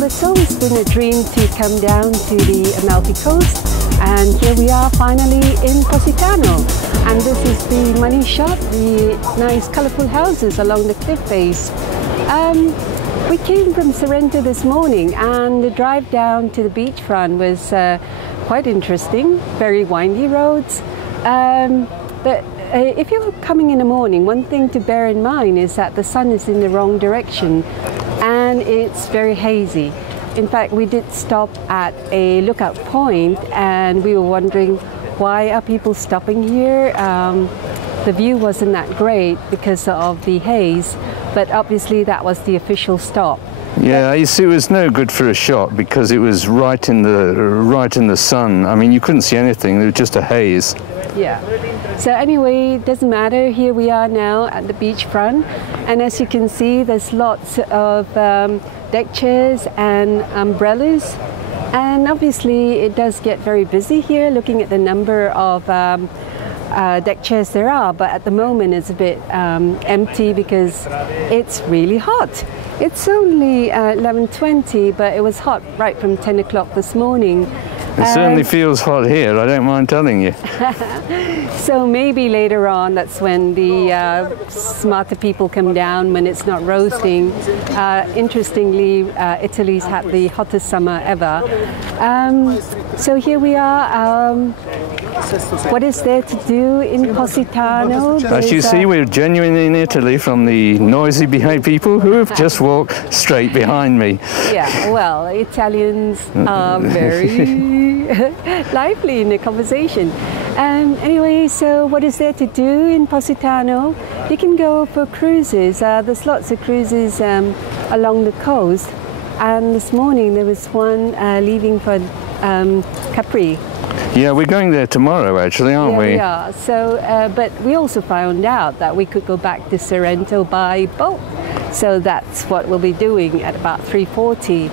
Well, it's always been a dream to come down to the Amalfi Coast, and here we are finally in Positano. And this is the money shot, the nice colourful houses along the cliff face. We came from Sorrento this morning, and the drive down to the beachfront was quite interesting, very windy roads. But if you're coming in the morning, one thing to bear in mind is that the sun is in the wrong direction and it's very hazy. In fact, we did stop at a lookout point and we were wondering, why are people stopping here? The view wasn't that great because of the haze, but obviously that was the official stop. Yeah, you see, it was no good for a shot because it was right in the sun. I mean, you couldn't see anything. There was just a haze. Yeah. So anyway, it doesn't matter. Here we are now at the beachfront, and as you can see, there's lots of deck chairs and umbrellas. And obviously, it does get very busy here. Looking at the number of deck chairs there are, but at the moment it's a bit empty because it's really hot. It's only 11:20, but it was hot right from 10 o'clock this morning. It certainly feels hot here, I don't mind telling you. So maybe later on, that's when the smarter people come down, when it's not roasting. Interestingly, Italy's had the hottest summer ever. So here we are. What is there to do in Positano? As you see, we're genuinely in Italy from the noisy behaved people who have just walked straight behind me. Yeah, well, Italians are very lively in the conversation. Anyway, so what is there to do in Positano? You can go for cruises. There's lots of cruises along the coast. And this morning there was one leaving for Capri. Yeah, we're going there tomorrow, actually, aren't we? Yeah. So, but we also found out that we could go back to Sorrento by boat. So that's what we'll be doing at about 3:40.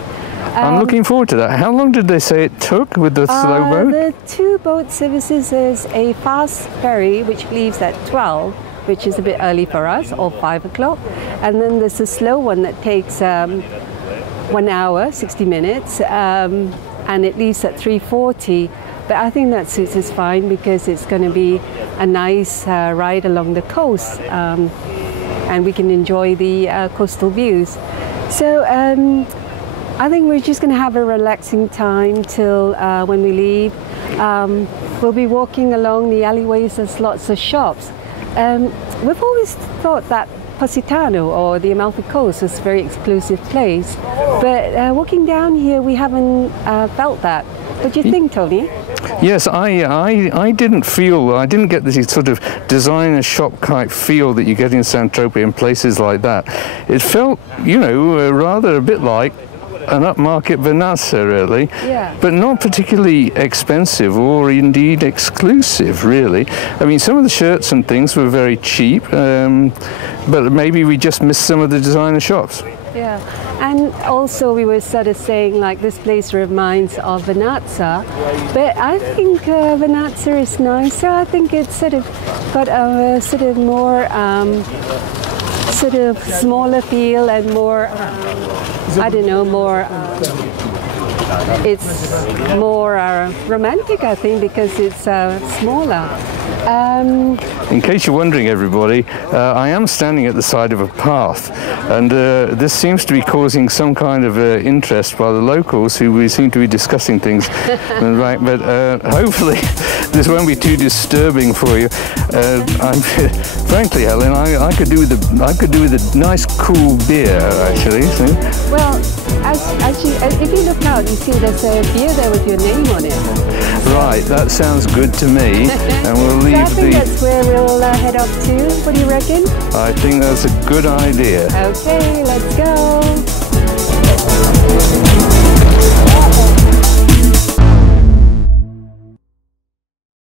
I'm looking forward to that. How long did they say it took with the slow boat? The two boat services is a fast ferry which leaves at 12, which is a bit early for us, or 5 o'clock. And then there's a slow one that takes 1 hour, 60 minutes, and it leaves at 3:40. But I think that suits us fine because it's going to be a nice ride along the coast, and we can enjoy the coastal views. So I think we're just going to have a relaxing time till when we leave. We'll be walking along the alleyways. There's lots of shops. We've always thought that Positano, or the Amalfi Coast, is a very exclusive place, but walking down here we haven't felt that. What do you think, Tony? Yes, I didn't get this sort of designer shop type feel that you get in Saint-Tropez and places like that. It felt, you know, rather a bit like an upmarket Vernazza, really, yeah. But not particularly expensive or indeed exclusive, really. I mean, some of the shirts and things were very cheap, but maybe we just missed some of the designer shops. Yeah, and also we were sort of saying like this place reminds of Vernazza, but I think Vernazza is nicer. I think it's sort of got a sort of more sort of smaller feel and more, I don't know, more, it's more romantic, I think, because it's smaller. In case you're wondering, everybody, I am standing at the side of a path, and this seems to be causing some kind of interest by the locals, who we seem to be discussing things. Right, but hopefully this won't be too disturbing for you. Frankly, Helen, I could do with a nice cool beer, actually. See? Well, if you look out, you see there's a beer there with your name on it. Right, that sounds good to me, and we'll leave. So I think that's where we'll head up to. What do you reckon? I think that's a good idea. Okay, let's go.